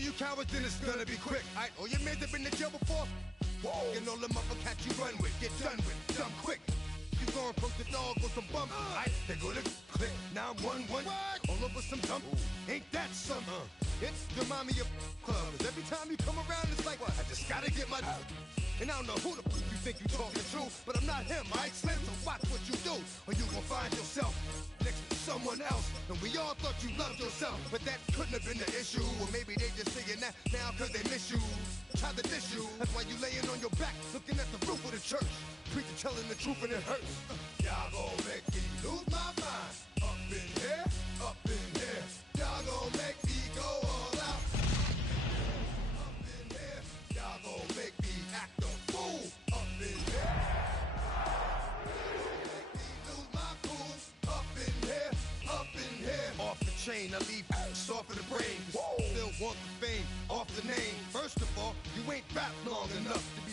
of you cowards, then it's gonna be quick. Alright, all your men have been to jail before? Whoa. And all them other cats you run with, get done with, dumb quick. You going from the dog or some bum? Alright, they go to click 911. All over some dump. Ain't that something? It's the mommy of club. 'Cause every time you come around, it's like, I just gotta get my. And I don't know who the f you think you talking to, but I'm not him, alright, Slim? So watch what you do, or you gon' find yourself next to someone else. And we all thought you loved yourself, but that couldn't have been the issue. Or maybe they just saying that now 'cause they miss you. Try to diss you, that's why you laying on your back, looking at the roof of the church. Preacher telling the truth and it hurts. Y'all gon' make me lose my mind. Up in here, up in here. Y'all gon' make me go all out. Up in here, y'all gon' make me act a fool. Up in here. Make me lose my cool. Up in here, up in here. Off the chain, I leave soft for the brain. Still want the fame, off the name. First of all, you ain't rap long enough to be.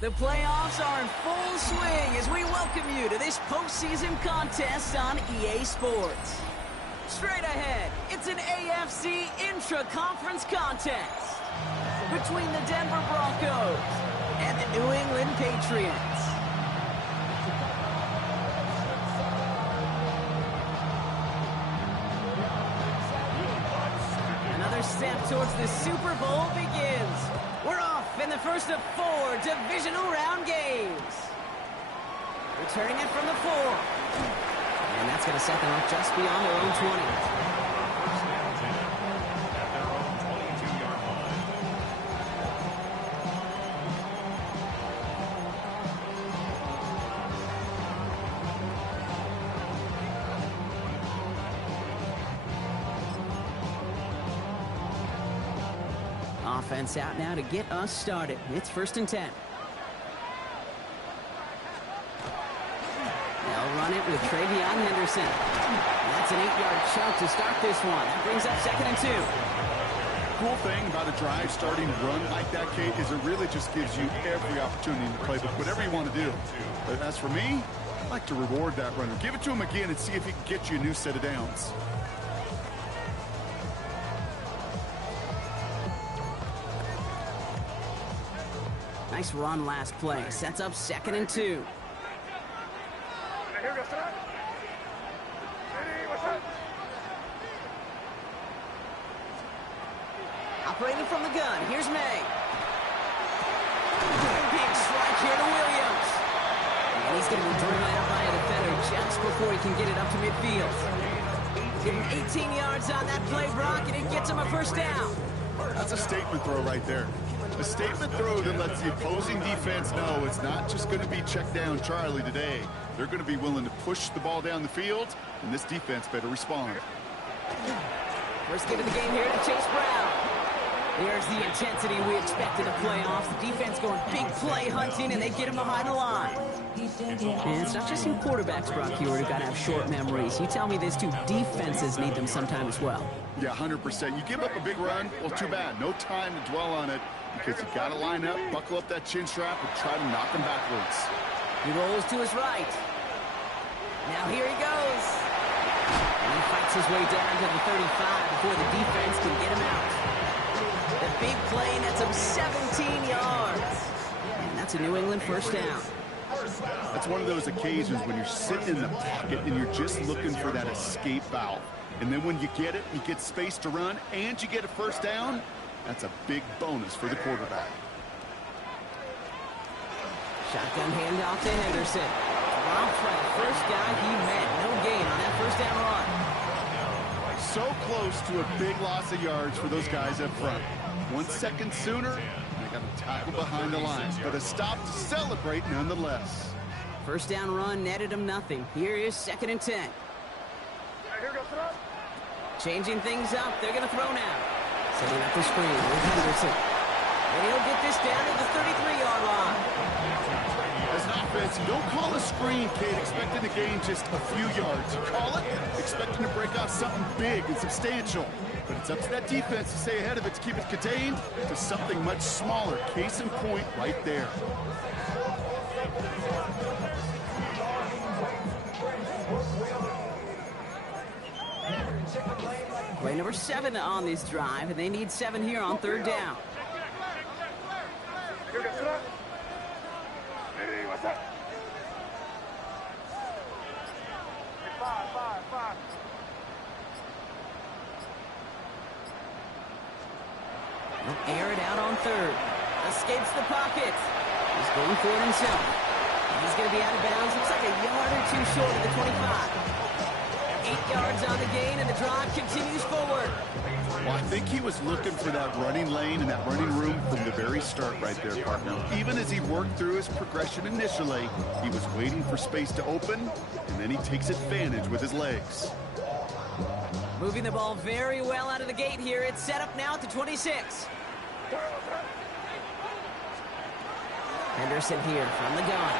The playoffs are in full swing as we welcome you to this postseason contest on EA Sports. Straight ahead, it's an AFC intra-conference contest between the Denver Broncos and the New England Patriots. Another step towards the Super Bowl begins. We're off in the first of 4 divisional round games. Returning it from the 4. And that's going to set them up just beyond their own 20. Offense out now to get us started. It's 1st and 10. They'll run it with Travion Henderson. That's an 8-yard chunk to start this one. That brings up 2nd and 2. Cool thing about a drive starting to run like that, Kate, is it really just gives you every opportunity to play whatever you want to do. But as for me, I like to reward that runner. Give it to him again and see if he can get you a new set of downs. Nice run last play. Sets up 2nd and 2. Operating from the gun, here's May. Big strike here to Williams. And he's going to be driven out by a defender just before he can get it up to midfield. Give him 18 yards on that play, Brock, and it gets him a 1st down. That's a statement throw right there. A statement throw that lets the opposing defense know it's not just going to be check down Charlie today. They're going to be willing to push the ball down the field, and this defense better respond. First get of the game here to Chase Brown. There's the intensity we expect in the playoffs. The defense going big play hunting, and they get him behind the line. And it's not just you quarterbacks, Brock Hewitt, who got to have short memories. You tell me these two defenses need them sometime as well. Yeah, 100%. You give up a big run, well, too bad. No time to dwell on it because you got to line up, buckle up that chin strap, and try to knock him backwards. He rolls to his right. Now here he goes. And he fights his way down to the 35 before the defense can get him out. The big play nets him 17 yards. And that's a New England 1st down. That's one of those occasions when you're sitting in the pocket and you're just looking for that escape valve. And then when you get it, you get space to run, and you get a 1st down, that's a big bonus for the quarterback. Shotgun handoff to Henderson. Dropped by the first guy he met. No gain on that 1st down run. So close to a big loss of yards for those guys up front. 1 second sooner, they got to tackle behind the lines, but a stop to celebrate nonetheless. 1st down run netted him nothing. Here is 2nd and 10. Changing things up, they're going to throw now. Setting up the screen with Henderson. And he'll get this down at the 33-yard line. As an offense, you don't call a screen, kid, expecting to gain just a few yards. You call it expecting to break off something big and substantial. But it's up to that defense to stay ahead of it, to keep it contained to something much smaller. Case in point right there. Play number 7 on this drive, and they need 7 here on third down. He'll air it out on third. Escapes the pocket. He's going for it himself. He's going to be out of bounds. Looks like a yard or 2 short of the 25. 8 yards on the gain, and the drive continues forward. Well, I think he was looking for that running lane and that running room from the very start right there, partner. Even as he worked through his progression initially, he was waiting for space to open, and then he takes advantage with his legs. Moving the ball very well out of the gate here. It's set up now at the 26. Henderson here from the gun.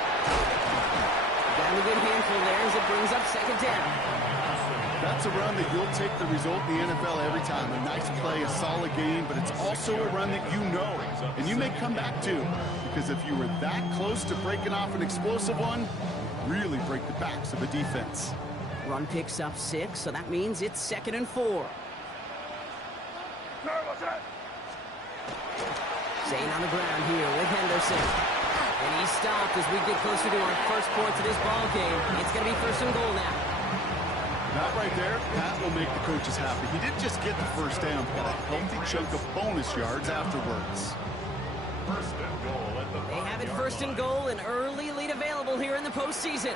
Got him a good handful there as it brings up second down. That's a run that you'll take the result in the NFL every time. A nice play, a solid game, but it's also a run that you know and you may come back to. Because if you were that close to breaking off an explosive one, really break the backs of the defense. Run picks up 6, so that means it's 2nd and 4. Staying on the ground here with Henderson. And he's stopped as we get closer to our first points of this ball game. It's going to be 1st and goal now. That right there, that will make the coaches happy. He didn't just get the first down, but a healthy chunk of bonus yards afterwards. They have it 1st and goal, an early lead available here in the postseason.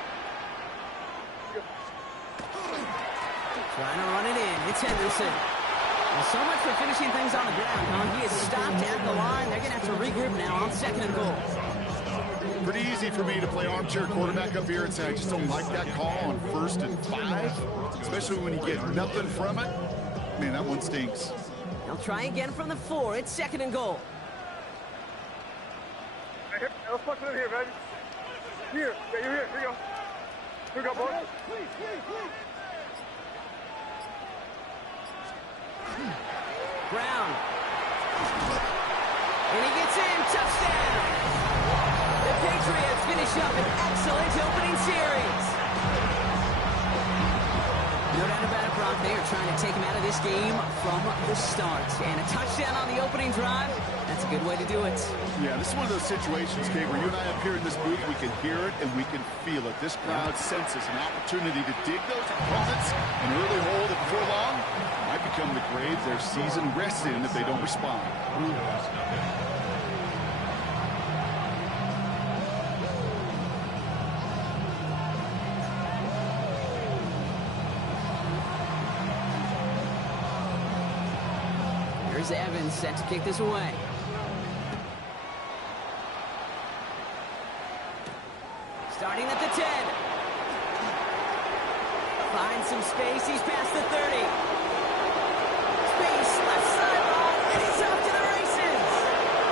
Trying to run it in. It's Henderson. Well, so much for finishing things on the ground, huh? He is stopped at the line. They're going to have to regroup now on 2nd and goal. Pretty easy for me to play armchair quarterback up here and say I just don't like that call on 1st and 5, especially when you get nothing from it. Man, that one stinks. They'll try again from the 4. It's 2nd and goal. Hey, let's punch it in here, baby. Here. Yeah, you're here. Here you go. Here you go, boys. Brown. And he gets in. Touchdown. The Patriots finish up an excellent opening series. No doubt about it, Brock. They are trying to take him out of this game from the start. And a touchdown on the opening drive, that's a good way to do it. Yeah, this is one of those situations, Kate, where you and I up here in this booth, we can hear it and we can feel it. This crowd senses an opportunity to dig those opponents an early hole that before long might become the grave their season rests in if they don't respond. Here's Evans set to kick this away. Starting at the 10. Finds some space. He's past the 30. Space, left sideline, and he's off to the races.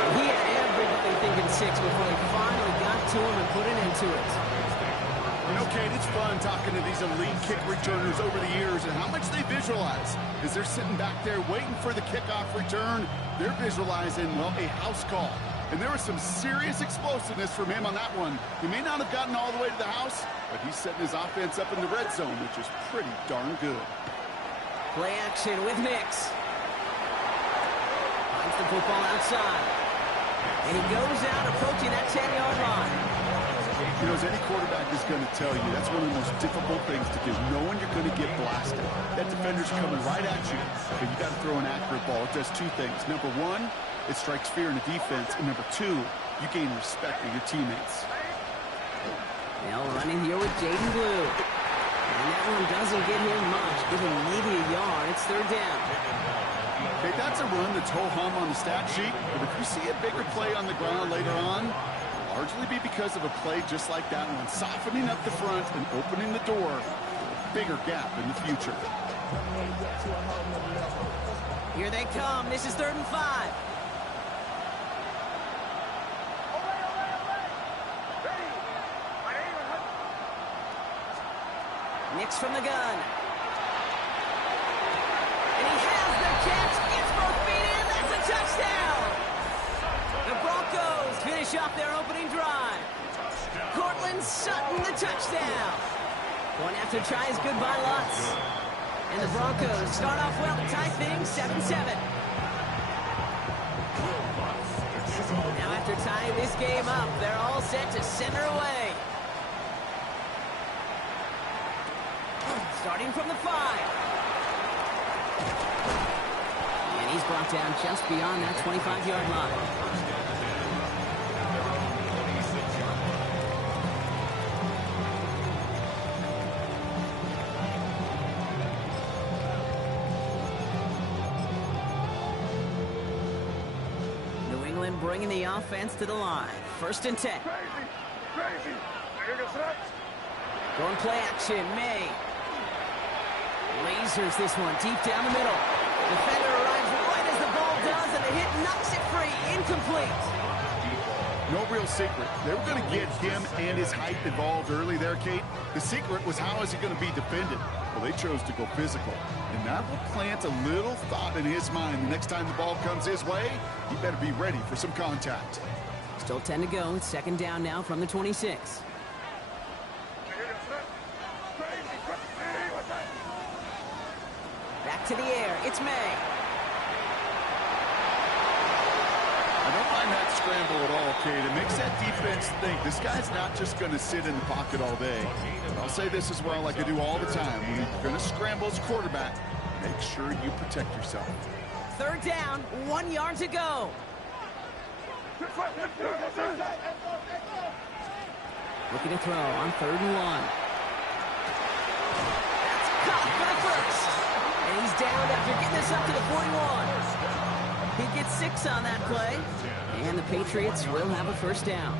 And he had everybody thinking 6 before he finally got to him and put an end to it. You know, Kate, it's fun talking to these elite kick returners over the years and how much they visualize. As they're sitting back there waiting for the kickoff return, they're visualizing, well, a house call. And there was some serious explosiveness from him on that one. He may not have gotten all the way to the house, but he's setting his offense up in the red zone, which is pretty darn good. Play action with Nix. Finds the football outside. And he goes out approaching that 10-yard line. You know, as any quarterback is going to tell you, that's one of the most difficult things to do, knowing you're going to get blasted. That defender's coming right at you, but you got to throw an accurate ball. It does 2 things. Number 1, it strikes fear in the defense, and number 2, you gain respect of your teammates. Now running here with Jaden Blue. And that one doesn't get him much, giving maybe a yard. It's 3rd down. Okay, that's a run that's ho-hum on the stat sheet, but if you see a bigger play on the ground later on, largely be because of a play just like that one, softening up the front and opening the door for a bigger gap in the future. Here they come. This is 3rd and 5. Nix from the gun. And he has the catch. Gets both feet in. That's a touchdown. The Broncos finish off their opening drive. Cortland Sutton, the touchdown. Won't have to try his goodbye lots. And the Broncos start off well to tie things 7-7. Now after tying this game up, they're all set to center away. Starting from the 5. And he's brought down just beyond that 25-yard line. New England bringing the offense to the line. 1st and 10. Crazy. Going play action, May. Lasers this one deep down the middle. Defender arrives right as the ball does, and the hit knocks it free. Incomplete. No real secret. They were going to get him and his height involved early there, Kate. The secret was, how is he going to be defended? Well, they chose to go physical. And that will plant a little thought in his mind. The next time the ball comes his way, he better be ready for some contact. Still 10 to go. It's 2nd down now from the 26. Back to the air. It's May. I don't mind that scramble at all, Kate. It makes that defense think this guy's not just going to sit in the pocket all day. But I'll say this as well, like I do all the time. When you're going to scramble as quarterback, make sure you protect yourself. 3rd down, 1 yard to go. Looking to throw on 3rd and 1. That's caught for the first. And he's down after getting this up to the 41. He gets 6 on that play. And the Patriots will have a 1st down.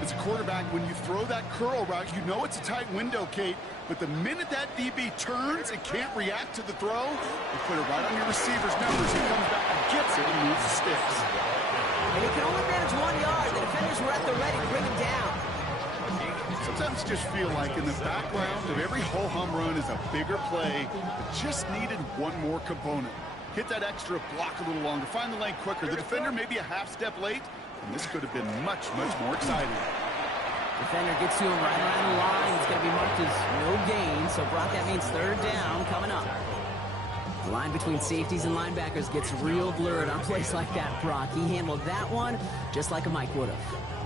As a quarterback, when you throw that curl route, you know it's a tight window, Kate. But the minute that DB turns and can't react to the throw, you put it right on your receiver's numbers. He comes back and gets it and moves the sticks. And he can only manage 1 yard. The defenders were at the ready to bring him down. Sometimes just feel like in the background of every ho-hum run is a bigger play that just needed one more component. Hit that extra block a little longer, find the lane quicker. The defender may be a half step late, and this could have been much, much more exciting. Defender gets to him right around the line. It's going to be marked as no gain, so Brock, that means 3rd down coming up. The line between safeties and linebackers gets real blurred on plays like that, Brock. He handled that one just like a Mike would have.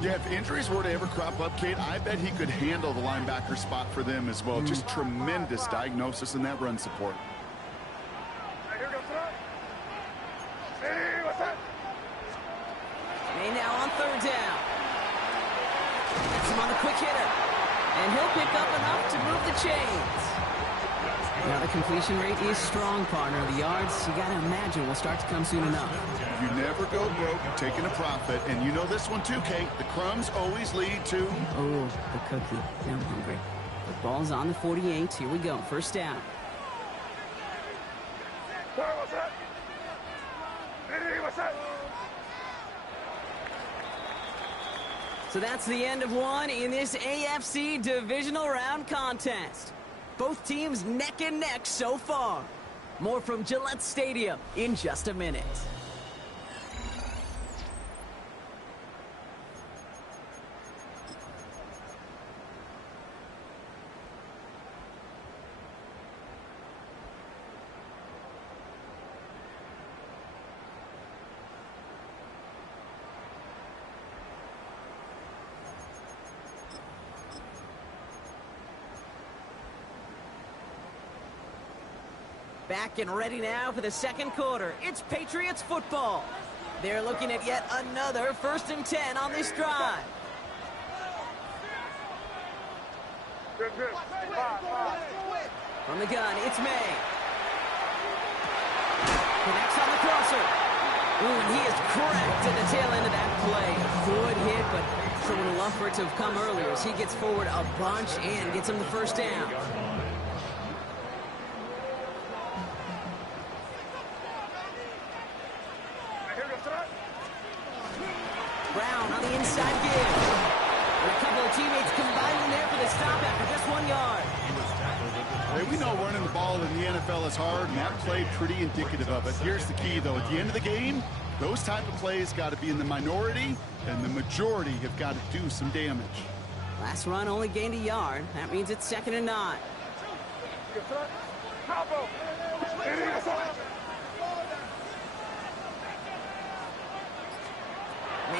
Yeah, if injuries were to ever crop up, Kate, I bet he could handle the linebacker spot for them as well. Just tremendous diagnosis in that run support. May now on 3rd down. Gets him on the quick hitter. And he'll pick up enough to move the chains. Now the completion rate is strong, partner. The yards, you got to imagine, will start to come soon enough. You never go broke taking a profit. And you know this one too, Kate. The crumbs always lead to... Oh, the cookie. I'm hungry. The ball's on the 48. Here we go. 1st down. So that's the end of one in this AFC Divisional Round contest. Both teams neck and neck so far. More from Gillette Stadium in just a minute. Back and ready now for the 2nd quarter. It's Patriots football. They're looking at yet another 1st and 10 on this drive. Good. From the gun, it's May. Connects on the crosser. Ooh, and he is cracked at the tail end of that play. Good hit, but someone would love for it to have come earlier as he gets forward a bunch and gets him the 1st down. Brown on the inside give. And a couple of teammates combining there for the stop after just 1 yard. Hey, we know running the ball in the NFL is hard, and that play pretty indicative of it. Here's the key, though. At the end of the game, those type of plays got to be in the minority, and the majority have got to do some damage. Last run only gained a yard. That means it's 2nd and 9.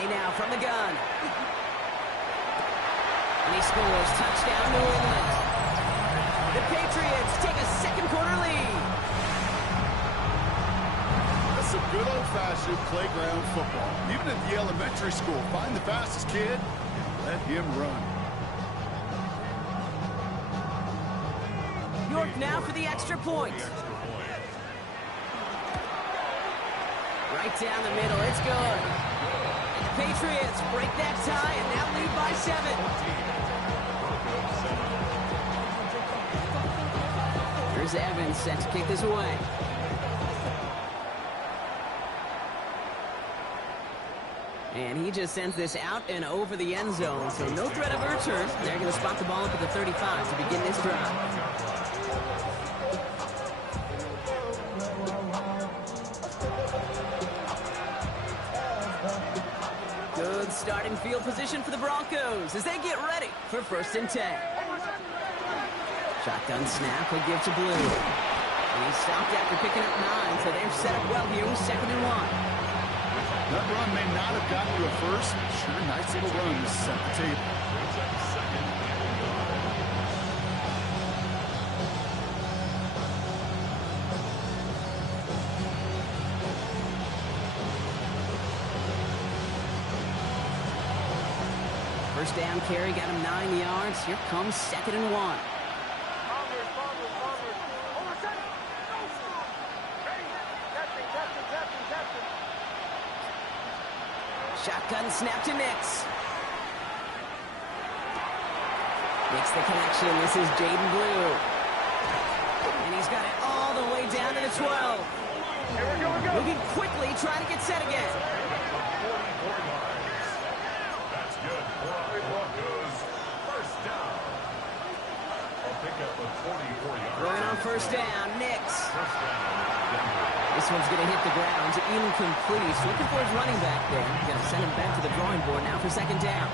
play now from the gun. And he scores. Touchdown, New England. The Patriots take a second quarter lead. That's some good old-fashioned playground football. Even at the elementary school, find the fastest kid, let him run. York now for the extra point. Right down the middle, it's good. And the Patriots break that tie and now lead by 7. Here's Evans set to kick this away. And he just sends this out and over the end zone, so no threat of a return. They're going to spot the ball up at the 35 to begin this drive. Good starting field position for the Broncos as they get ready for 1st and 10. Shotgun snap, he'll give to Blue. And he's stopped after picking up 9, so they're set up well here with 2nd and 1. That run may not have gotten you a first. Sure, nice little run to set the table. First down carry got him 9 yards. Here comes 2nd and 1. Shotgun snap to Nix. Makes the connection. This is Jaden Blue. And he's got it all the way down to the 12. Moving quickly, trying to get set again. That's good for our Broncos. First down. I'll pick up a 44 yards. Going on first down, Nix. This one's going to hit the ground. Incomplete. He's looking for his running back there. Going to send him back to the drawing board now for 2nd down.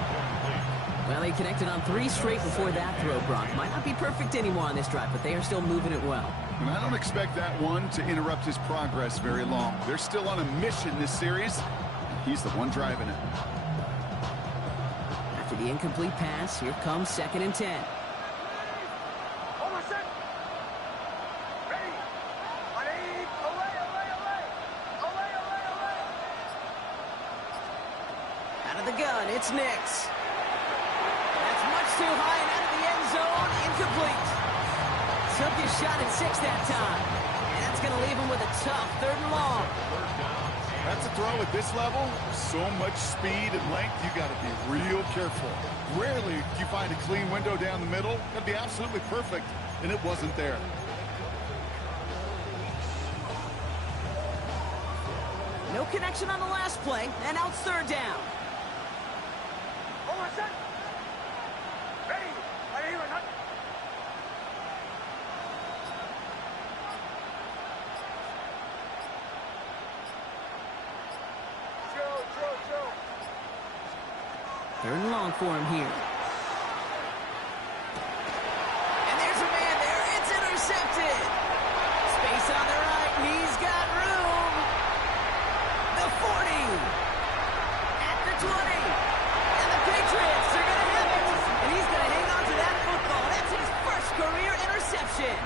Well, he connected on 3 straight before that throw, Brock. Might not be perfect anymore on this drive, but they are still moving it well. And I don't expect that one to interrupt his progress very long. They're still on a mission this series. He's the one driving it. After the incomplete pass, here comes 2nd and 10. It's Nix. That's much too high and out of the end zone. Incomplete. Took his shot at 6 that time. And that's going to leave him with a tough 3rd and long. That's a throw at this level. So much speed and length, you got to be real careful. Rarely do you find a clean window down the middle. That'd be absolutely perfect, and it wasn't there. No connection on the last play, and now it's 3rd down. Third and long for him here. And there's a man there. It's intercepted. Space on the right, and he's got room. The 40. At the 20. And the Patriots are going to have it. And he's going to hang on to that football. That's his first career interception.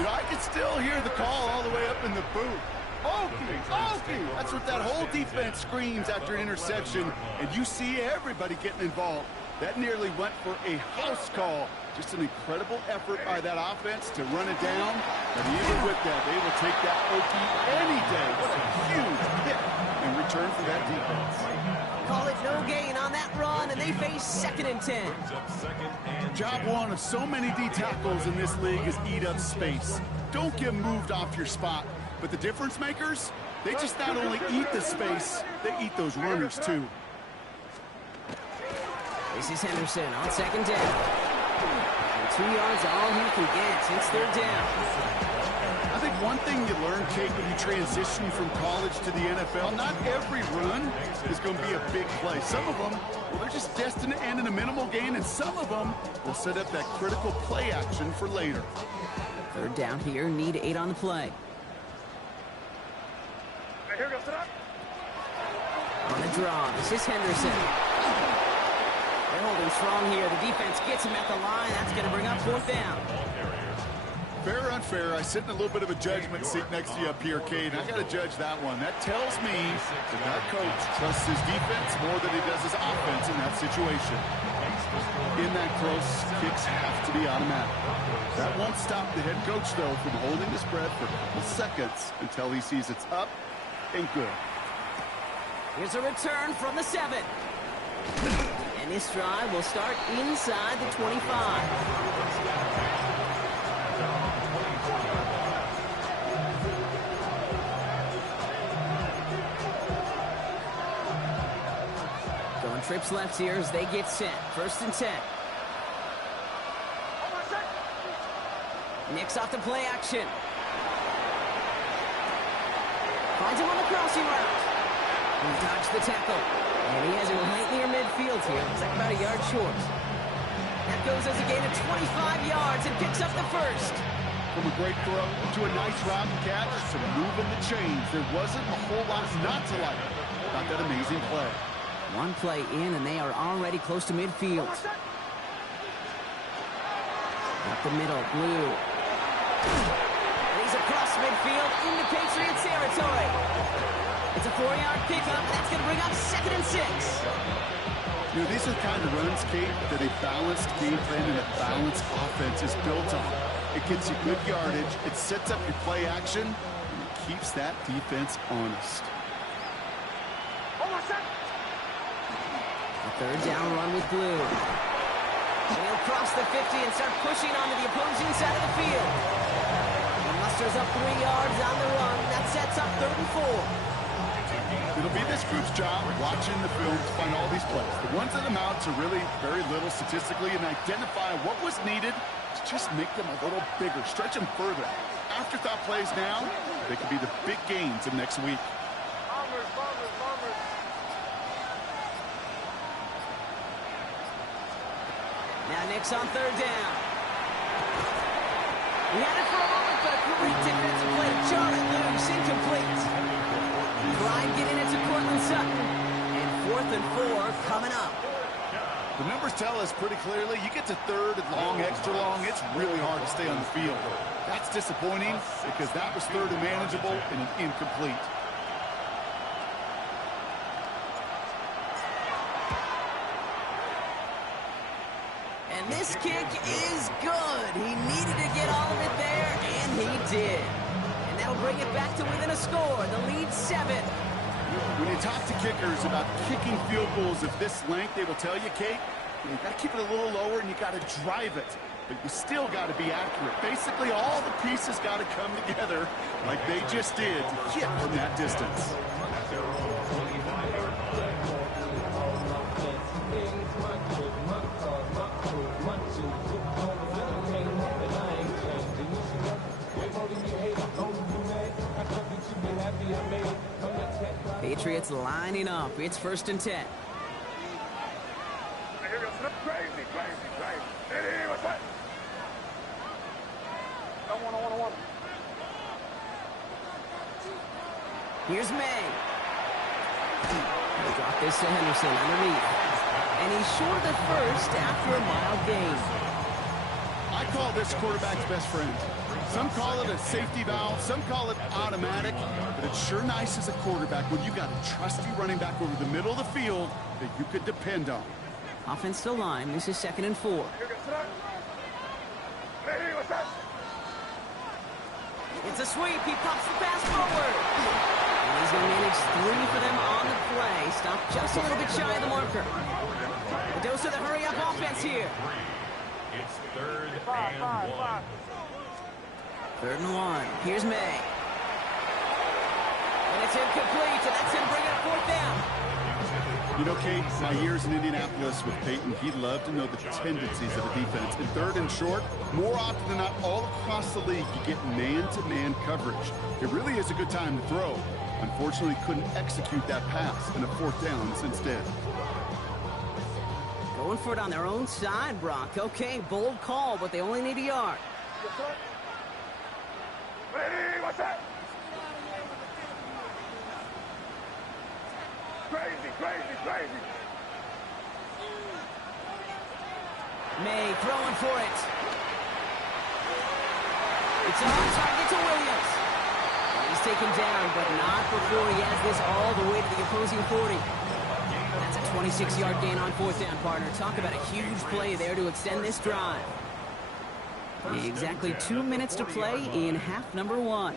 You know, I can still hear the call all the way up in the booth. Okie, Okie! That's what that whole defense screams after an interception, and you see everybody getting involved. That nearly went for a house call. Just an incredible effort by that offense to run it down, and even with that, they will take that Okie any day. What a huge hit in return for that defense. Call it no gain on that run, and they face 2nd and 10. Job one of so many D tackles in this league is eat up space. Don't get moved off your spot. But the difference makers, they just not only eat the space, they eat those runners too. This is Henderson on 2nd down. And 2 yards all he can get. It's 3rd down. I think one thing you learn, Kate, when you transition from college to the NFL, not every run is going to be a big play. Some of them, well, they're just destined to end in a minimal gain, and some of them will set up that critical play action for later. 3rd down here, need 8 on the play. On the draw, this is Henderson. They're holding strong here. The defense gets him at the line. That's going to bring up 4th down. Fair or unfair, I sit in a little bit of a judgment seat next to you up here, Cade. I got to judge that one. That tells me that our coach trusts his defense more than he does his offense in that situation. In that close, kicks have to be automatic. That won't stop the head coach, though, from holding his breath for a couple seconds until he sees it's up and good. Here's a return from the 7. And this drive will start inside the 25. Going trips left here as they get set. 1st and 10. Nick's off the play action. Finds him on the crossing route. He dodged the tackle. And he has him right near midfield here. Looks like about a yard short. That goes as a gain of 25 yards and picks up the 1st. From a great throw to a nice route and catch, some moving the chains. There wasn't a whole lot not to like about that amazing play. One play in, and they are already close to midfield. Up the middle, Blue. And he's across midfield into Patriot territory. It's a 4-yard pickup. That's going to bring up 2nd and 6. You know, these are the kind of runs, Kate, that a balanced game plan and a balanced offense is built on. It gets you good yardage, it sets up your play action, and it keeps that defense honest. A 3rd down run with Blue. And he'll cross the 50 and start pushing onto the opposing side of the field. He musters up 3 yards on the run. That sets up 3rd and 4. It'll be this group's job watching the film to find all these plays. The ones that amount to really very little statistically and identify what was needed to just make them a little bigger, stretch them further. Afterthought plays now, they could be the big gains of next week. Now Nick's on 3rd down. He had it for a moment, but a great defensive play. Charlotte loose, incomplete. Clyde getting it to Cortland Sutton. And 4th and 4 coming up. The numbers tell us pretty clearly, you get to 3rd and long, extra long, it's really hard to stay on the field. That's disappointing because that was 3rd and manageable and an incomplete. And this kick is good. He needed to get all of it there, and he did. And that'll bring it back to within a score. The lead 7. When you talk to kickers about kicking field goals of this length, they will tell you, Kate, you got to keep it a little lower and you got to drive it. But you still got to be accurate. Basically, all the pieces got to come together like they just did to hit from that distance. Patriots lining up. It's 1st and 10. Here's May. Drop this to Henderson underneath. And he's short of the 1st after a mild gain. I call this quarterback's best friend. Some call it a safety valve, some call it automatic, but it's sure nice as a quarterback when you got a trusty running back over the middle of the field that you could depend on. Offensive line, this is 2nd and 4. It's a sweep, he pops the pass forward. And he's going to manage 3 for them on the play. Stop just a little bit shy of the marker. The dose of the hurry-up offense here. It's 3rd and 1. 3rd and 1. Here's May. And it's incomplete, and that's him bringing up 4th down. You know, Kate, my years in Indianapolis with Peyton, he loved to know the tendencies of the defense. In 3rd and short, more often than not, all across the league, you get man-to-man coverage. It really is a good time to throw. Unfortunately, couldn't execute that pass, and a 4th down instead. Going for it on their own side, Brock. Okay, bold call, but they only need a yard. What's that? Crazy. Crazy. May throwing for it. It's on target to Williams. He's taken down, but not before he has this all the way to the opposing 40. That's a 26-yard gain on fourth down, partner. Talk about a huge play there to extend this drive. Exactly 2 minutes to play in half number 1.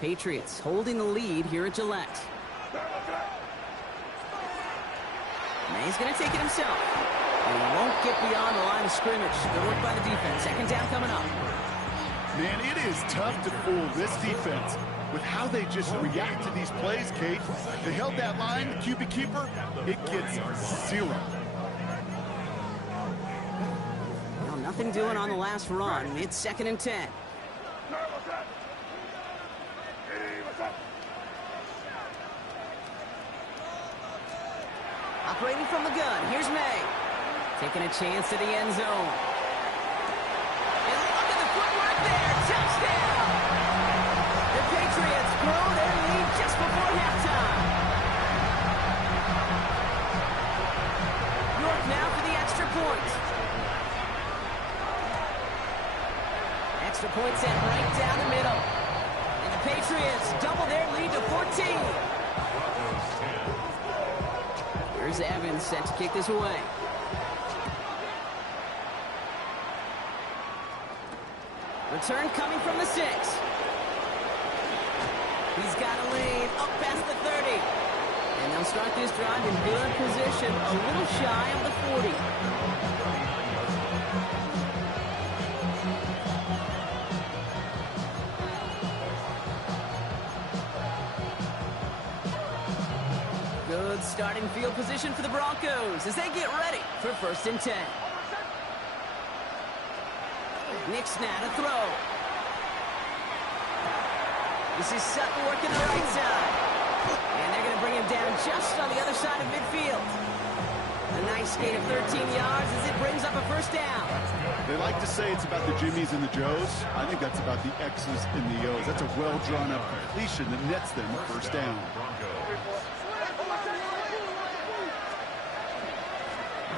Patriots holding the lead here at Gillette. May's going to take it himself. And he won't get beyond the line of scrimmage. Good work by the defense. Second down coming up. Man, it is tough to fool this defense with how they just react to these plays, Kate. They held that line, the QB keeper, it gets 0. Well, nothing doing on the last run. It's 2nd and 10. Operating from the gun, here's May. Taking a chance to the end zone. And look at the footwork there, touchdown! The Patriots grow their lead just before halftime. York now for the extra point. Extra point sent right down the middle. And the Patriots double their lead to 14. Here's Evans set to kick this away. Return coming from the 6. He's got a lead up past the 30. And they'll start this drive in good position, a little shy of the 40. Good starting field position for the Broncos as they get ready for 1st and 10. Nick's now to throw. This is Sutton working the right side. And they're going to bring him down just on the other side of midfield. A nice gain of 13 yards as it brings up a 1st down. They like to say it's about the Jimmies and the Joes. I think that's about the X's and the O's. That's a well-drawn-up completion that nets them a 1st down.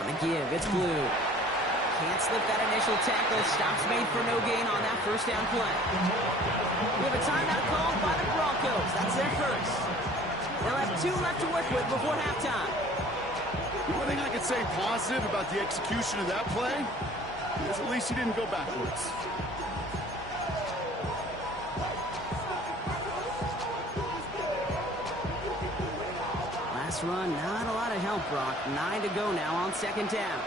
On the give, it's Blue. Can't slip that initial tackle. Stops made for no gain on that 1st down play. We have a timeout called by the Broncos. That's their first. They'll have 2 left to work with before halftime. The one thing I could say positive about the execution of that play is at least he didn't go backwards. Last run, not a lot of help, Brock. 9 to go now on 2nd down.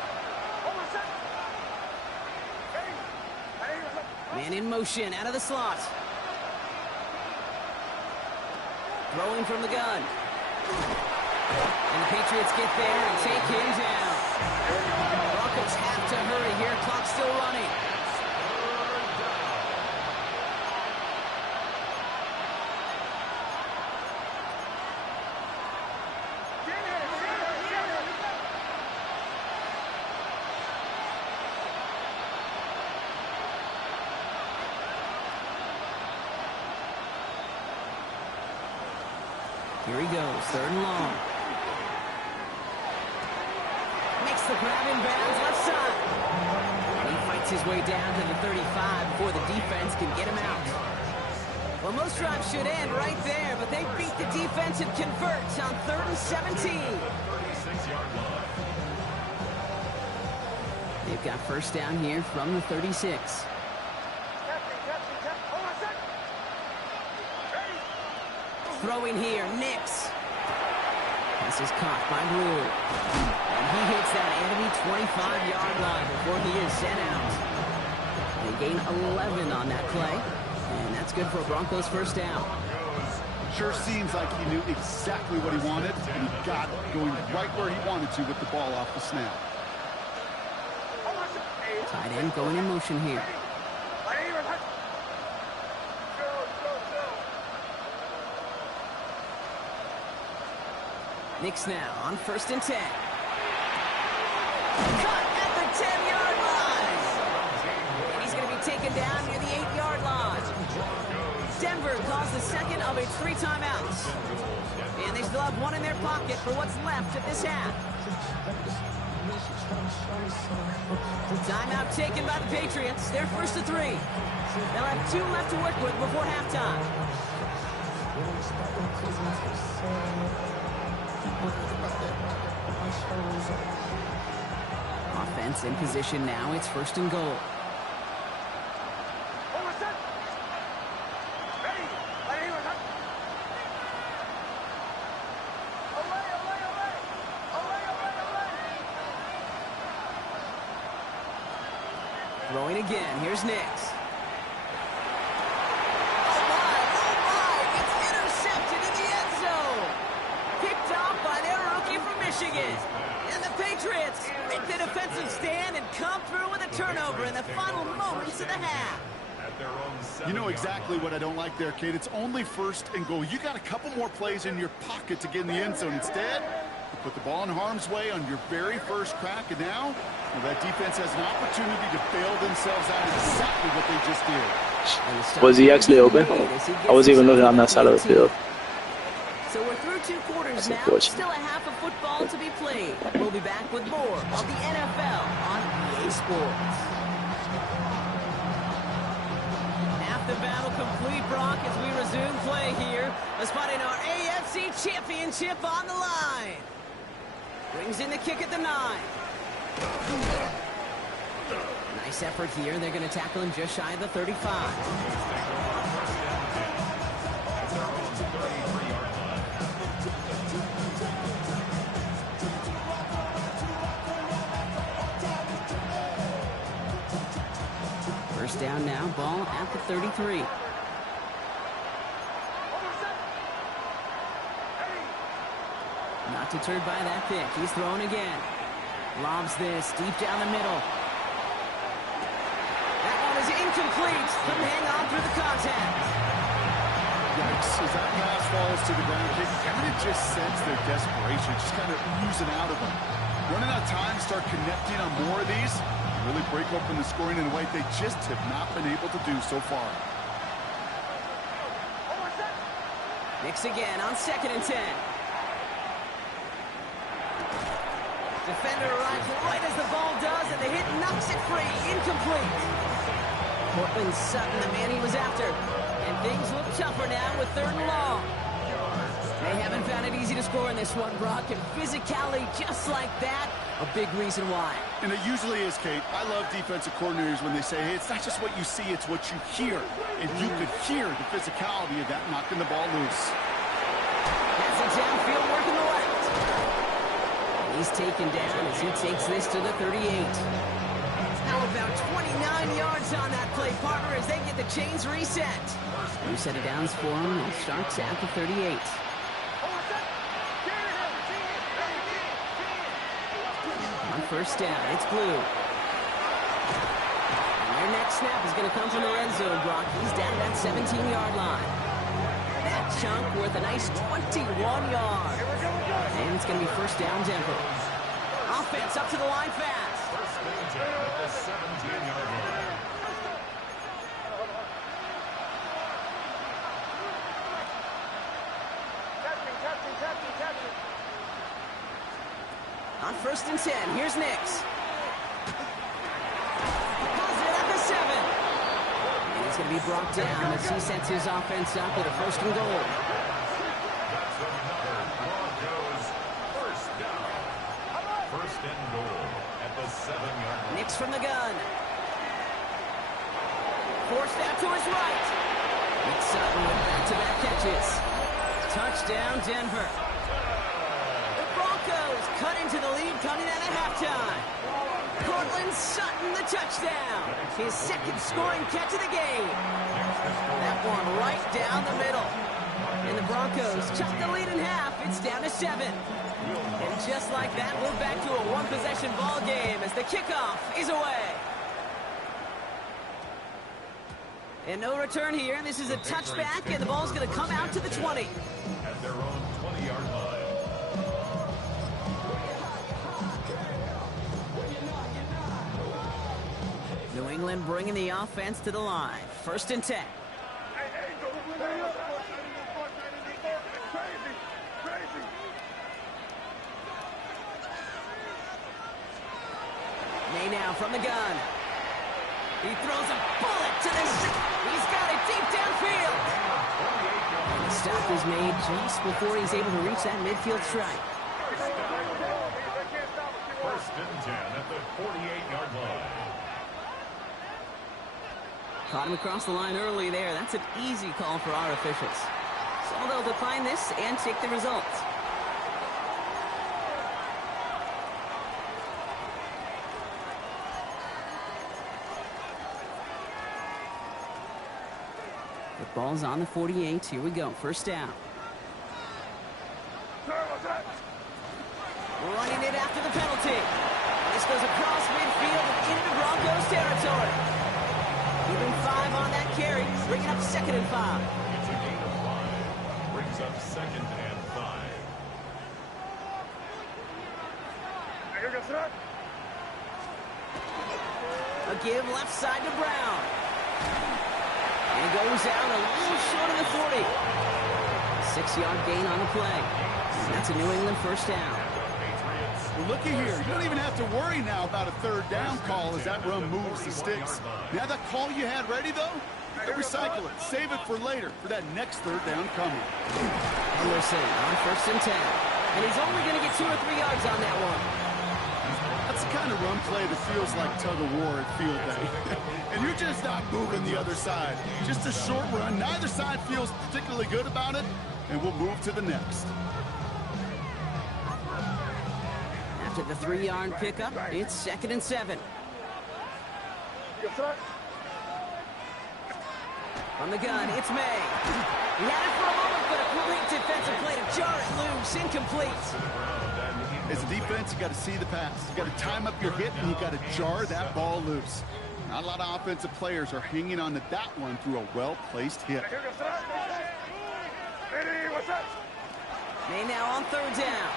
Man in motion, out of the slot. Throwing from the gun. And the Patriots get there and take him down. Broncos have to hurry here. Clock still running. Here he goes, 3rd and long. Makes the grab in bounds, left side. And he fights his way down to the 35 before the defense can get him out. Well, most drives should end right there, but they beat the defense and convert on 3rd and 17. They've got 1st down here from the 36. Throwing here, Nix. This is caught by Blue. And he hits that enemy 25-yard line before he is sent out. They gain 11 on that play. And that's good for a Broncos 1st down. Sure seems like he knew exactly what he wanted, and he got it going right where he wanted to with the ball off the snap. Tight end going in motion here. Nix now on 1st and 10. Cut at the 10-yard line. And he's going to be taken down near the 8-yard line. Denver calls the 2nd of it's 3 timeouts. And they still have 1 in their pocket for what's left of this half. Timeout taken by the Patriots. They're first to 3. They'll have 2 left to work with before halftime. Offense in position now. It's first and goal. Throwing again. Here's Nix. Oh my, it's intercepted in the end zone. Picked off by their rookie from Michigan. And the Patriots make the defensive stand and come through with a turnover in the final moments of the half. You know exactly what I don't like there, kid. It's only first and goal. You got a couple more plays in your pocket to get in the end zone. Instead, you put the ball in harm's way on your very first crack, and now that defense has an opportunity to bail themselves out of exactly what they just did. Was he actually open? I wasn't even looking on that side of the field. So we're through 2 quarters now. Still a half of football to be played. We'll be back with more of the NFL on EA Sports. Half the battle complete, Brock, as we resume play here. A spot in our AFC Championship on the line. Brings in the kick at the 9. Nice effort here. They're going to tackle him just shy of the 35. First down now, ball at the 33. Not deterred by that pick. He's throwing again. Lobs this deep down the middle. That one is incomplete. Couldn't hang on through the contact. Yikes. As that pass falls to the ground, you kind of just sense their desperation, just kind of oozing out of them. Running out of time, start connecting on more of these, really break open the scoring in a way they just have not been able to do so far. Nix again on 2nd and 10. Defender arrives right as the ball does, and the hit knocks it free. Incomplete. Portland Sutton, the man he was after. And things look tougher now with 3rd and long. They haven't found it easy to score in this one, Brock. And physicality just like that, a big reason why. And it usually is, Kate. I love defensive coordinators when they say, hey, it's not just what you see, it's what you hear. And you could hear the physicality of that knocking the ball loose. That's a downfield work in the left. He's taken down as he takes this to the 38. Now about 29 yards on that play, partner, as they get the chains reset. New set of downs for him. It starts at the 38. On first down, it's Blue. And their next snap is going to come from the red zone, Brock. He's down at that 17-yard line. That chunk worth a nice 21 yards. And it's going to be first down, Denver. Offense up to the line fast. First and 10 at the 17-yard line. On first and 10, here's Nix. Pulls it at the 7. And he's going to be brought down as he sets his offense up with a first and goal. That's another Broncos first down. First and goal at the 7-yard line. Nix from the gun. Forced out to his right. Nick Sutton with back-to-back catches. Touchdown, Denver. The Broncos cut into the lead coming out of halftime. Cortland Sutton, the touchdown. His 2nd scoring catch of the game. That one right down the middle. And the Broncos cut the lead in half. It's down to 7. And just like that, we're back to a one-possession ball game as the kickoff is away. And no return here. This is a touchback, and the ball's going to come out to the 20. At their own 20-yard line. New England bringing the offense to the line. First and 10. now from the gun. He throws a bullet to the... He's got it deep downfield. And the stop is made just before he's able to reach that midfield strike. First and 10 at the 48-yard line. Caught him across the line early there. That's an easy call for our officials. So they'll decline this and take the results. The ball's on the 48. Here we go. First down. Running it after the penalty. This goes across midfield and into Broncos territory. Even 5 on that carry, bringing up 2nd and 5. It's a gain of 5. Brings up 2nd and 5. A give left side to Brown. And he goes out a little short of the 40. 6-yard gain on the play. That's a New England first down. Well, looky here. You don't even have to worry now about a 3rd down call as that run moves the sticks. Now that call you had ready, though, recycle it. Save it for later, for that next 3rd down coming. Anderson on 1st and 10. And he's only going to get 2 or 3 yards on that one. That's the kind of run play that feels like tug-of-war at field day. And you're just not moving the other side. Just a short run. Neither side feels particularly good about it, and we'll move to the next. After the 3-yard pickup, it's 2nd and 7. From the gun, it's May. He had it for a moment, but a great defensive play to jar it loose, incomplete. As a defense, you got to see the pass. You got to time up your hit, and you got to jar that ball loose. Not a lot of offensive players are hanging on to that one through a well-placed hit. May now on 3rd down.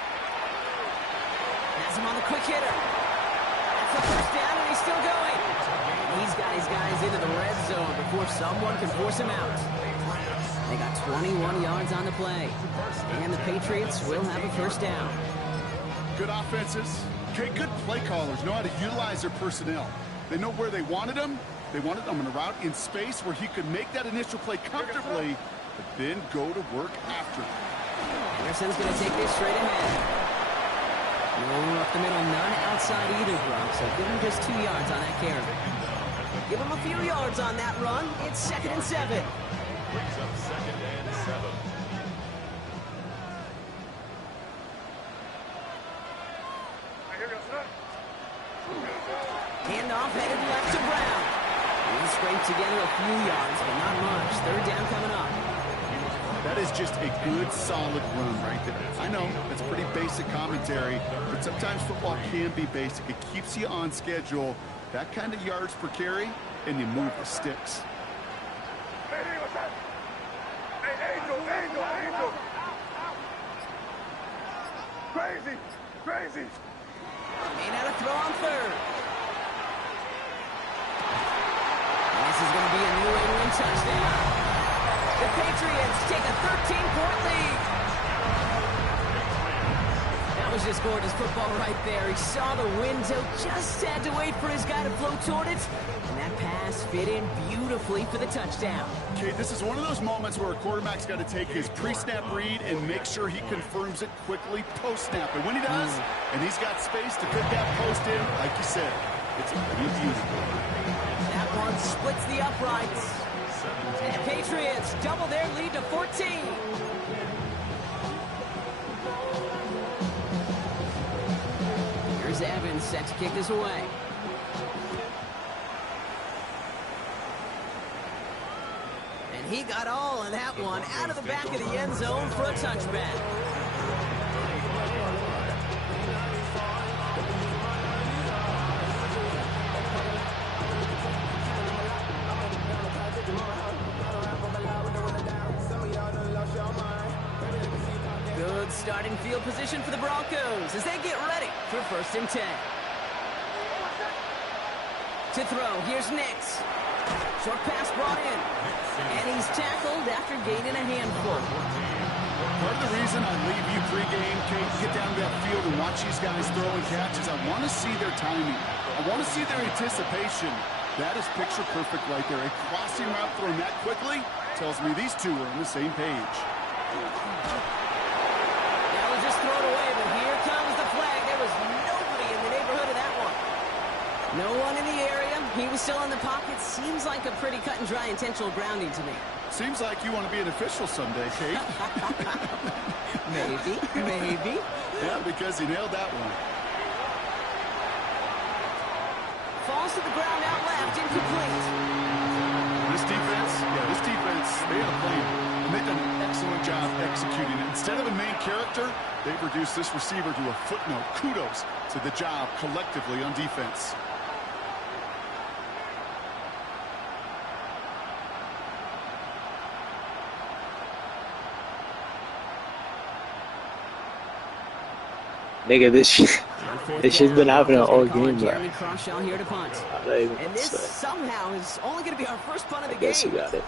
Has him on the quick hitter. That's the first down, and he's still going. He's got his guys into the red zone before someone can force him out. They got 21 yards on the play. And the Patriots will have a first down. Good offenses. Okay, good play callers know how to utilize their personnel. They know where they wanted them. They wanted them on a route in space where he could make that initial play comfortably, but then go to work after. Anderson's going to take this straight ahead. No up the middle, none outside either, Brock. So give him just 2 yards on that carry. Give him a few yards on that run. It's 2nd and 7. Brings up 2nd and 7. Handoff headed left to Brown. He scraped together a few yards, but not much. 3rd down coming up. That is just a good, solid run right there. I know, it's pretty basic commentary, but sometimes football can be basic. It keeps you on schedule, that kind of yards per carry, and you move the sticks. Hey, what's that? Hey, Angel. Crazy. May not have throw on 3rd. And this is going to be a New England touchdown. The Patriots take a 13-point lead. That was just gorgeous football right there. He saw the window, just had to wait for his guy to flow toward it. And that pass fit in beautifully for the touchdown. Okay, this is one of those moments where a quarterback's got to take his pre-snap read and make sure he confirms it quickly post-snap. And when he does, and he's got space to fit that post in, like you said, it's beautiful. That one splits the uprights. And the Patriots double their lead to 14. Here's Evans set to kick this away. And he got all of that one out of the back of the end zone for a touchback. Good starting field position for the Broncos as they get ready for 1st and 10. To throw, here's Nix. Short pass brought in. And he's tackled after gaining a handful. Part of the reason I leave you pregame, Kate, get down to that field and watch these guys throw and catch is I want to see their timing. I want to see their anticipation. That is picture perfect right there. A crossing route thrown that quickly tells me these two are on the same page. That was just thrown away, but here comes the flag. There was nobody in the neighborhood of that one. No one in the area. He was still in the pocket. Seems like a pretty cut and dry intentional grounding to me. Seems like you want to be an official someday, Kate. Maybe. Yeah, because he nailed that one. Falls to the ground out left, incomplete. This defense, they had a plan. And they've done an excellent job executing it. Instead of a main character, they've reduced this receiver to a footnote. Kudos to the job collectively on defense. Nigga, this shit's been happening all game, bro. Here to punt. And this somehow is only going to be our first punt of the game. I guess you got it.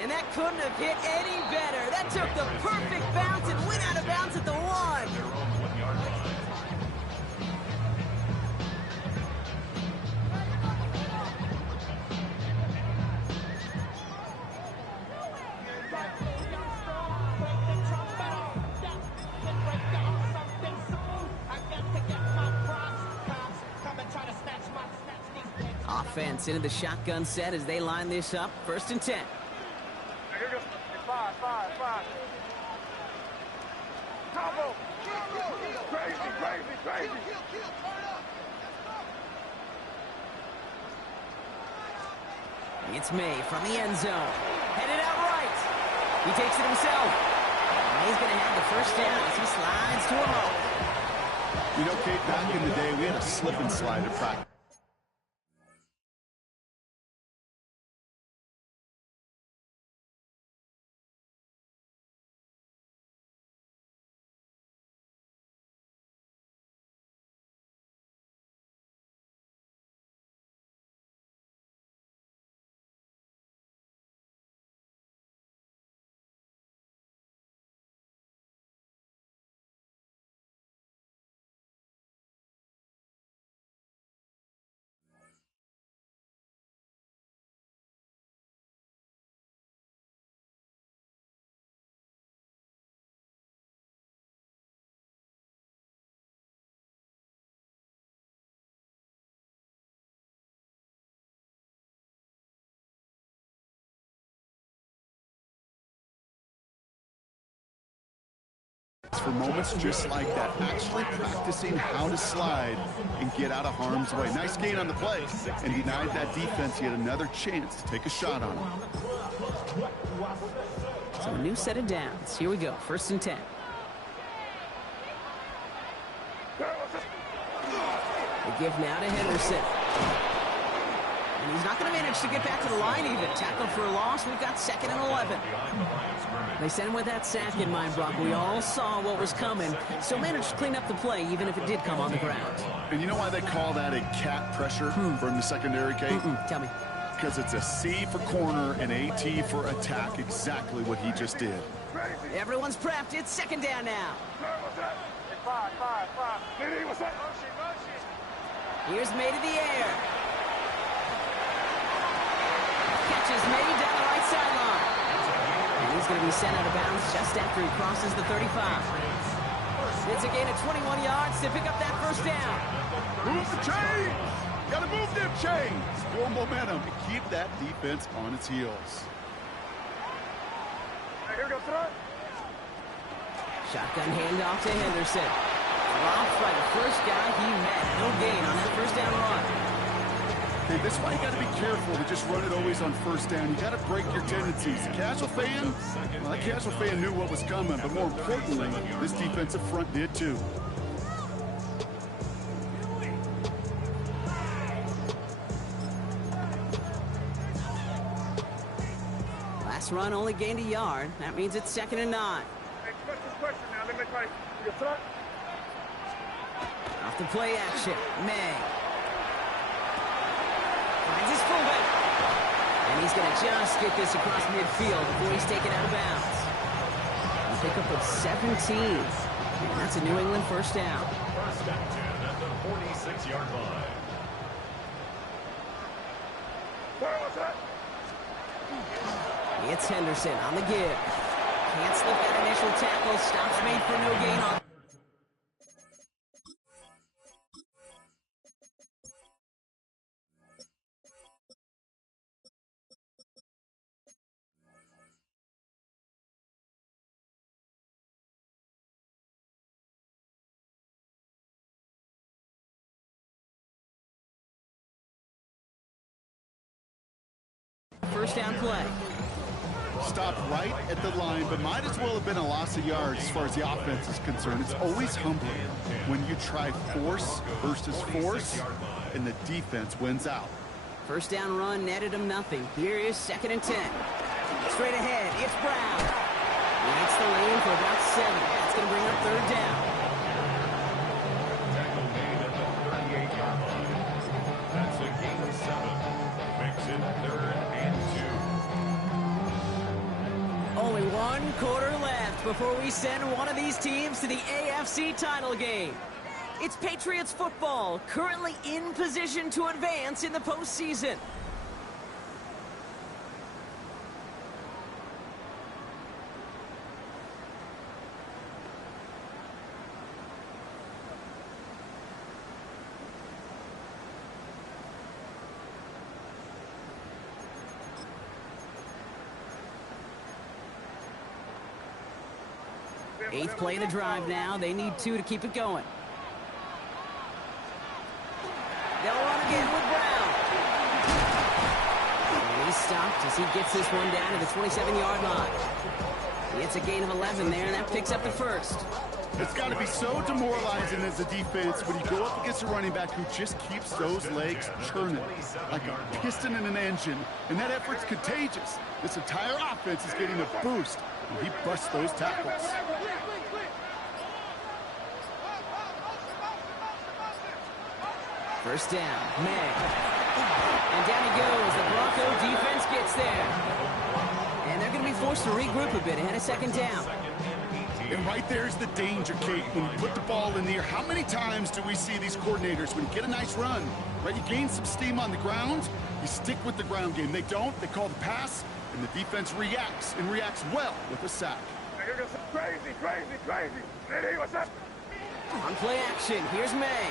And that couldn't have hit any better. That took the perfect bounce and went out of bounds at the 1. Offense into the shotgun set as they line this up. 1st and 10. Here we go. 5. Combo. Crazy. It's May from the end zone. Headed out right. He takes it himself. And he's going to have the 1st down as he slides to a hole. You know, Kate, back in the day, we had a slip and slide at practice. For moments just like that, actually practicing how to slide and get out of harm's way. Nice gain on the play, and denied that defense yet another chance to take a shot on him. So a new set of downs. Here we go. 1st and 10. The give now to Henderson. And he's not going to manage to get back to the line even. Tackle for a loss. We've got 2nd and 11. They sent him with that sack in mind, Brock. We all saw what was coming. So managed to clean up the play, even if it did come on the ground. And you know why they call that a cat pressure from the secondary, Kate? Tell me. Because it's a C for corner and a T for attack. Exactly what he just did. Everyone's prepped. It's 2nd down now. 5. Here's May to the air. Catches May down the right sideline. And he's going to be sent out of bounds just after he crosses the 35. It's a gain of 21 yards to pick up that 1st down. Move the chains! Gotta move them chains! Build momentum and keep that defense on its heels. Here we go, throw. Shotgun handoff to Henderson. Dropped by the first guy he met. No gain on that 1st down run. Okay, that's why you got to be careful to just run it always on 1st down. You got to break your tendencies. The casual fan, well, that casual fan knew what was coming, but more importantly, this defensive front did too. Last run only gained a yard. That means it's 2nd and 9. Off the play action, May. Finds his fullback. And he's going to just get this across midfield before he's taken out of bounds. He's pickup of 17. And that's a New England first down. First and 10 at the 46-yard line. It's Henderson on the give. Can't slip that initial tackle. Stops made for no gain on. First down play. Stopped right at the line, but might as well have been a loss of yards as far as the offense is concerned. It's always humbling when you try force versus force, and the defense wins out. First down run netted him nothing. Here is 2nd and 10. Straight ahead, it's Brown. Lights the lane for about 7. That's going to bring up 3rd down. Tackle made at the 38-yard line. That's a gain of 7. Makes it 3rd and 2. Only 1 quarter left before we send one of these teams to the AFC title game. It's Patriots football, currently in position to advance in the postseason. Eighth play of the drive now. They need 2 to keep it going. They'll run again with Brown. And he's stopped as he gets this one down to the 27-yard line. It's a gain of 11 there, and that picks up the first. It's got to be so demoralizing as a defense when you go up against a running back who just keeps those legs churning like a piston in an engine, and that effort's contagious. This entire offense is getting a boost when he busts those tackles. First down, May. And down he goes. The Bronco defense gets there. And they're going to be forced to regroup a bit ahead of 2nd down. And right there's the danger, Kate, when you put the ball in the air. How many times do we see these coordinators, when you get a nice run, right, you gain some steam on the ground, you stick with the ground game. They don't, they call the pass, and the defense reacts, and reacts well with a sack. Crazy. Hey, what's up? On play action, here's May.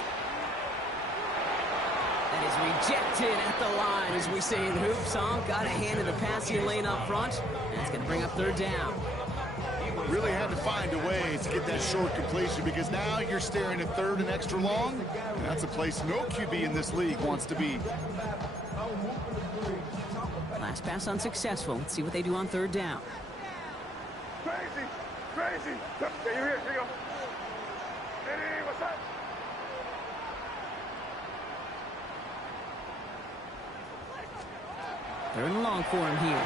That is rejected at the line, as we say in hoops, huh? Got a hand in the passing lane up front. That's going to bring up 3rd down. Really had to find a way to get that short completion, because now you're staring at 3rd and extra long, and that's a place no QB in this league wants to be. Last pass unsuccessful. Let's see what they do on 3rd down. Crazy. Yeah, you're here you go. Hey, what's up? Third and long for him here.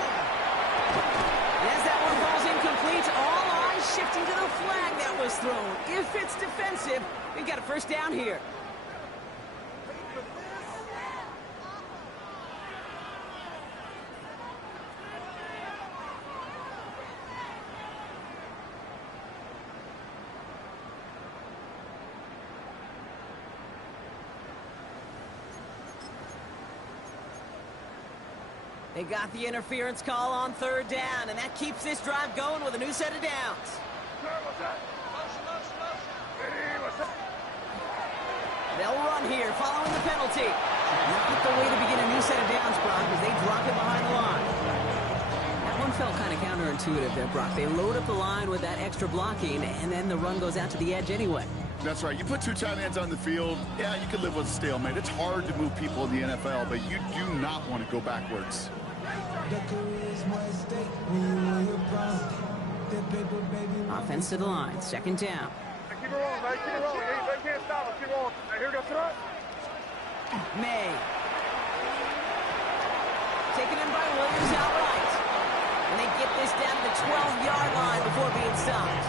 And as that one falls incomplete, all eyes shifting to the flag that was thrown. If it's defensive, we've got a first down here. They got the interference call on 3rd down, and that keeps this drive going with a new set of downs. They'll run here following the penalty. Not the way to begin a new set of downs, Brock, as they drop it behind the line. That one felt kind of counterintuitive there, Brock. They load up the line with that extra blocking, and then the run goes out to the edge anyway. That's right. You put 2 tight ends on the field, yeah, you can live with a stalemate. It's hard to move people in the NFL, but you do not want to go backwards. Offense to the line, 2nd down. Keep it rolling, man. Keep it rolling. They can't stop us. Keep rolling. Hey, here we go. May. Taken in by Williams outright. And they get this down to the 12-yard line before being stopped.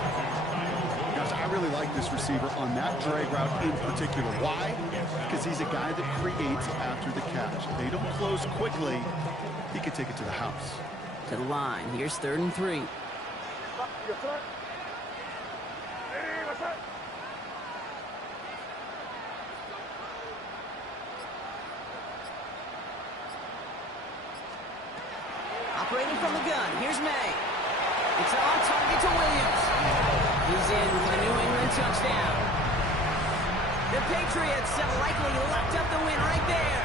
Gosh, I really like this receiver on that drag route in particular. Why? Because he's a guy that creates after the catch. They don't close quickly. He could take it to the house. To the line. Here's 3rd and 3. Operating from the gun, here's May. It's on target to Williams. He's in for the New England touchdown. The Patriots have likely locked up the win right there.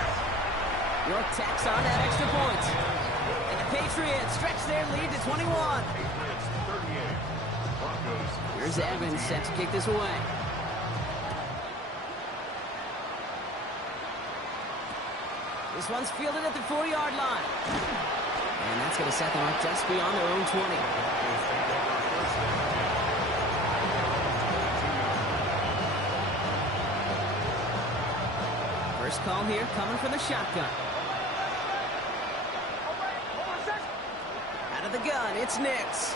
York tacks on that extra point. And the Patriots stretch their lead to 21. Here's Evans set to kick this away. This one's fielded at the 4-yard line. And that's going to set them up just beyond their own 20. First call here coming from the shotgun. Out of the gun, it's Nix.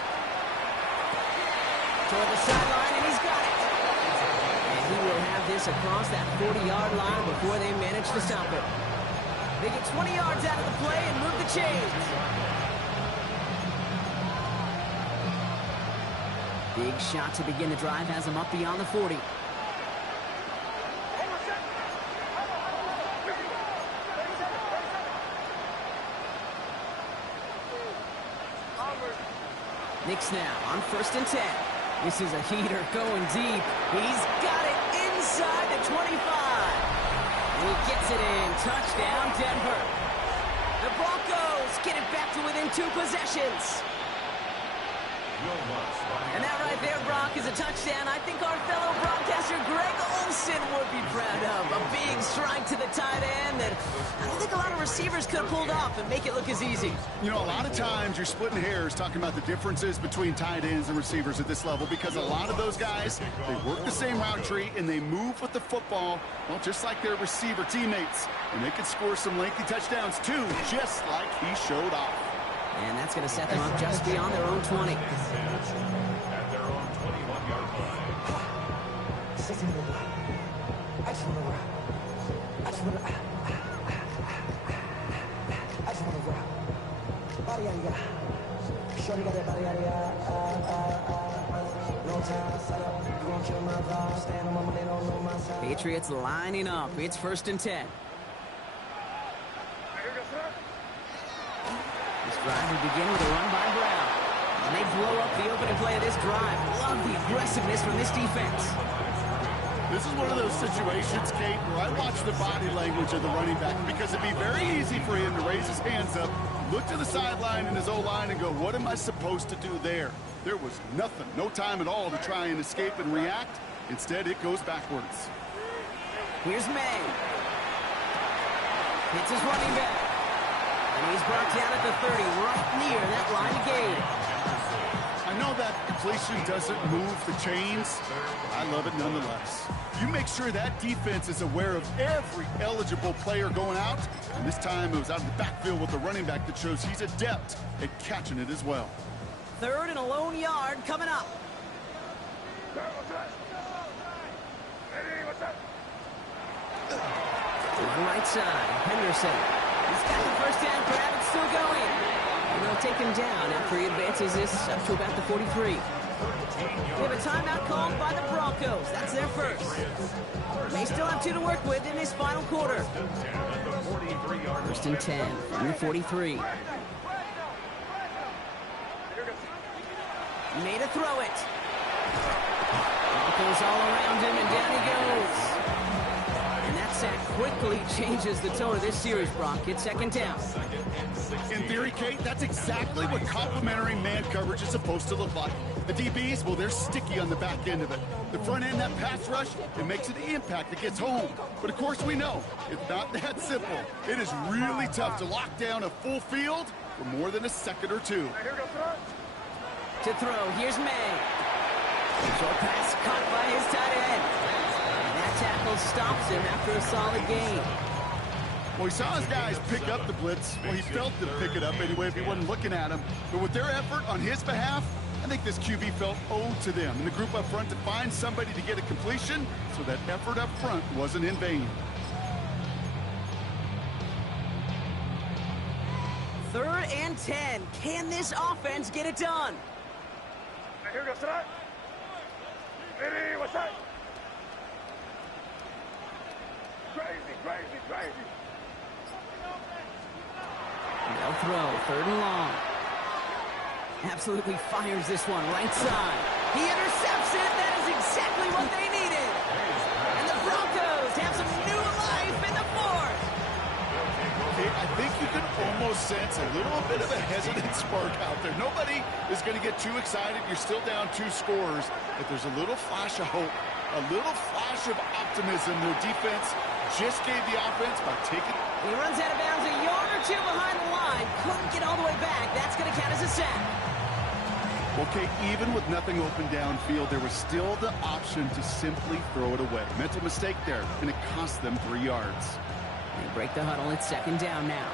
Toward the sideline, and he's got it. And he will have this across that 40-yard line before they manage to stop it. They get 20 yards out of the play and move the chains. Big shot to begin the drive has him up beyond the 40. Nix now on 1st and 10. This is a heater going deep. He's got it inside the 25. And he gets it in. Touchdown, Denver. The Broncos get it back to within 2 possessions. And that right there, Brock, is a touchdown I think our fellow broadcaster Greg Olsen would be proud of. A big strike to the tight end that I don't think a lot of receivers could have pulled off and make it look as easy. You know, a lot of times you're splitting hairs talking about the differences between tight ends and receivers at this level because a lot of those guys, they work the same route tree and they move with the football, well, just like their receiver teammates. And they can score some lengthy touchdowns too, just like he showed off. And that's going to set them up just beyond their own 20. At their own 21-yard line. Patriots lining up. It's 1st and 10. This drive will begin with a run by Brown. And they blow up the opening play of this drive. Love the aggressiveness from this defense. This is one of those situations, Kate, where I watch the body language of the running back because it'd be very easy for him to raise his hands up, look to the sideline in his O-line and go, what am I supposed to do there? There was nothing, no time at all to try and escape and react. Instead, it goes backwards. Here's May. Hits his running back. And he's brought down at the 30, right near that line of gain. I know that completion doesn't move the chains. I love it nonetheless. You make sure that defense is aware of every eligible player going out. And this time it was out of the backfield with the running back that shows he's adept at catching it as well. 3rd and a lone yard coming up. To the right side, Henderson. He's got the first down grab. It's still going. And they'll take him down after he advances this up to about the 43. We have a timeout called by the Broncos. That's their first. They still have 2 to work with in this final quarter. 1st and 10 from the 43. Made a throw it. Broncos all around him, and down he goes. And that sack quickly changes the tone of this series, Brock. It's 2nd down. In theory, Kate, that's exactly what complementary man coverage is supposed to look like. The DBs, well, they're sticky on the back end of it. The front end, that pass rush, it makes it the impact that gets home. But of course we know, it's not that simple. It is really tough to lock down a full field for more than a second or two. To throw, here's May. Short pass caught by his tight end. And that tackle stops him after a solid gain. Well, he saw his guys pick up the blitz. Well, he felt them pick it up anyway if he wasn't looking at him. But with their effort on his behalf, I think this QB felt owed to them and the group up front to find somebody to get a completion so that effort up front wasn't in vain. 3rd and 10. Can this offense get it done? Eddie, what's that? Crazy, crazy, crazy. They'll throw, 3rd and long. Absolutely fires this one, right side. He intercepts it. That is exactly what they needed. And the Broncos have some new life in the 4th. Okay, I think you can almost sense a little bit of a hesitant spark out there. Nobody is going to get too excited. You're still down 2 scores, but there's a little flash of hope, a little flash of optimism. Their defense just gave the offense by taking. He runs out of bounds a yard or 2 behind the line. Couldn't get all the way back. That's going to count as a sack. Okay, even with nothing open downfield, there was still the option to simply throw it away. Mental mistake there, and it cost them 3 yards. They break the huddle. It's 2nd down now.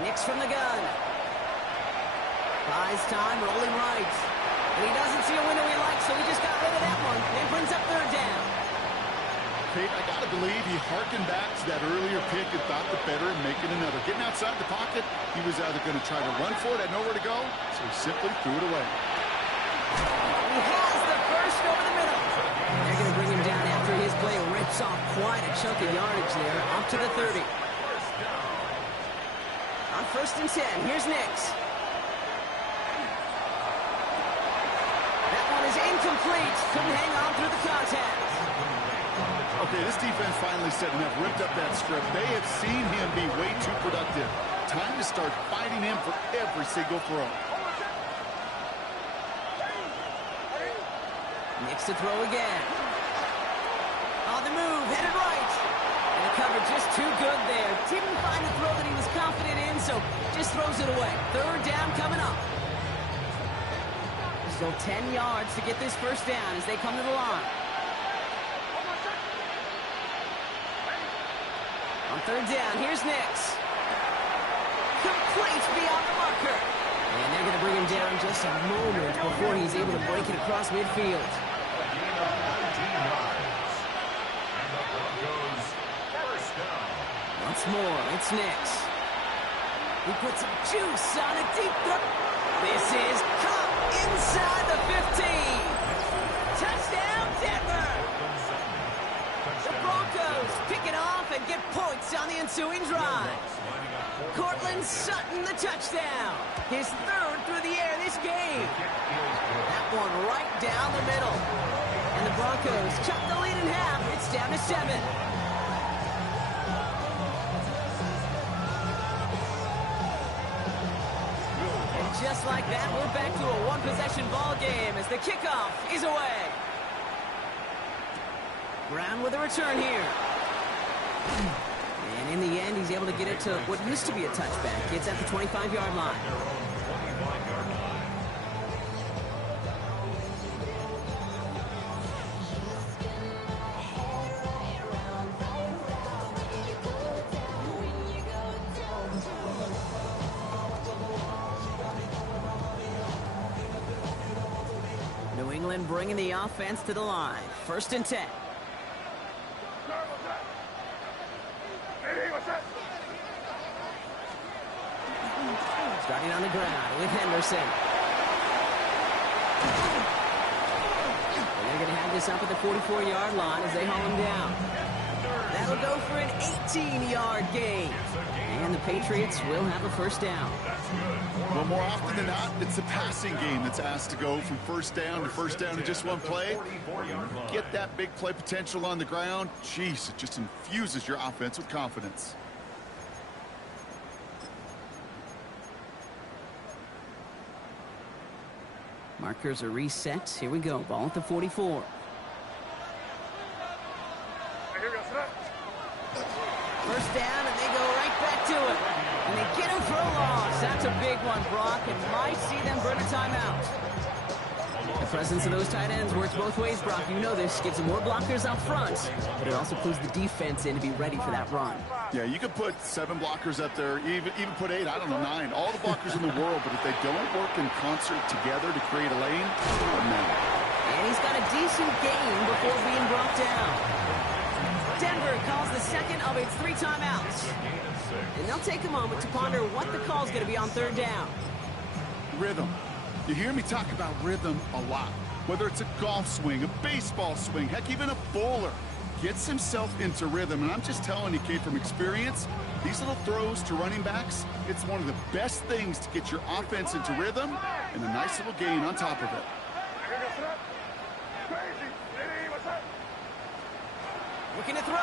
Nix from the gun. Buys time, rolling right. And he doesn't see a window he likes, so he just got rid of that one. And brings up 3rd down. Kate, I got to believe he harkened back to that earlier pick and thought the better of making another. Getting outside the pocket, he was either going to try to run for it, had nowhere to go, so he simply threw it away. He has the first over the middle. They're going to bring him down after his play rips off quite a chunk of yardage there, up to the 30. On 1st and 10, here's Nix. That one is incomplete. Couldn't hang on through the contact. Okay, this defense finally set enough, ripped up that strip. They have seen him be way too productive. Time to start fighting him for every single throw. Nix to throw again. On the move, headed right. And the cover just too good there. Didn't find the throw that he was confident in, so just throws it away. 3rd down coming up. Still 10 yards to get this 1st down as they come to the line. On 3rd down, here's Nix. Complete beyond the marker. And they're going to bring him down just a moment before he's able to break it across midfield. Once more, it's Nix. He puts some juice on a deep throw. This is caught inside the 15. Touchdown, Denver. The Broncos pick it off and get points on the ensuing drive. Cortland Sutton, the touchdown. His 3rd through the air this game. That one right down the middle. And the Broncos chop the lead in half. It's down to 7. And just like that, we're back to a 1-possession ball game as the kickoff is away. Brown with a return here. And in the end, he's able to get it to what used to be a touchback. It's at the 25-yard line. New England bringing the offense to the line. 1st and 10. Starting on the ground with Henderson. And they're going to have this up at the 44-yard line as they haul him down. That'll go for an 18-yard gain. And the Patriots will have a 1st down. Well, more often than not, it's the passing game that's asked to go from 1st down to 1st down in just one play. Get that big play potential on the ground. Jeez, it just infuses your offense with confidence. Markers are reset. Here we go. Ball at the 44. First down, and they go right back to it. And they get him for a loss. That's a big one, Brock, and might see them burn a timeout. The presence of those tight ends works both ways, Brock. You know this. Gives them more blockers up front, but it also clues the defense in to be ready for that run. Yeah, you could put 7 blockers up there, even put 8, I don't know, 9. All the blockers in the world, but if they don't work in concert together to create a lane, no. And he's got a decent gain before being brought down. Denver calls the second of its 3 timeouts. And they'll take a moment to ponder what the call's going to be on 3rd down. Rhythm. You hear me talk about rhythm a lot. Whether it's a golf swing, a baseball swing, heck, even a bowler gets himself into rhythm. And I'm just telling you, kid, from experience, these little throws to running backs, it's one of the best things to get your offense into rhythm and a nice little gain on top of it. Looking to throw.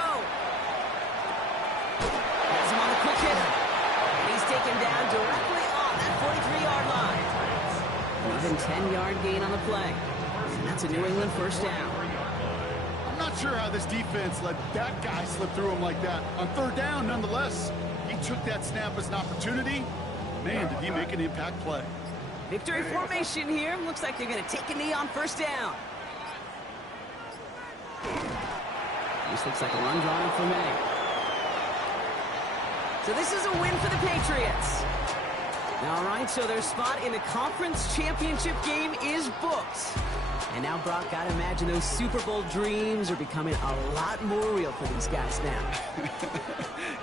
Has him on the quick hitter. And he's taken down directly on that 43-yard line. An even 10-yard gain on the play. And that's a New England first down. I'm not sure how this defense let that guy slip through him like that. On third down, nonetheless, he took that snap as an opportunity. Man, did he make an impact play. Victory formation here. Looks like they're going to take a knee on first down. This looks like a run drawn up for many. So this is a win for the Patriots. All right, so their spot in the conference championship game is booked. And now, Brock, gotta imagine those Super Bowl dreams are becoming a lot more real for these guys now.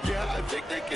Yeah, I think they can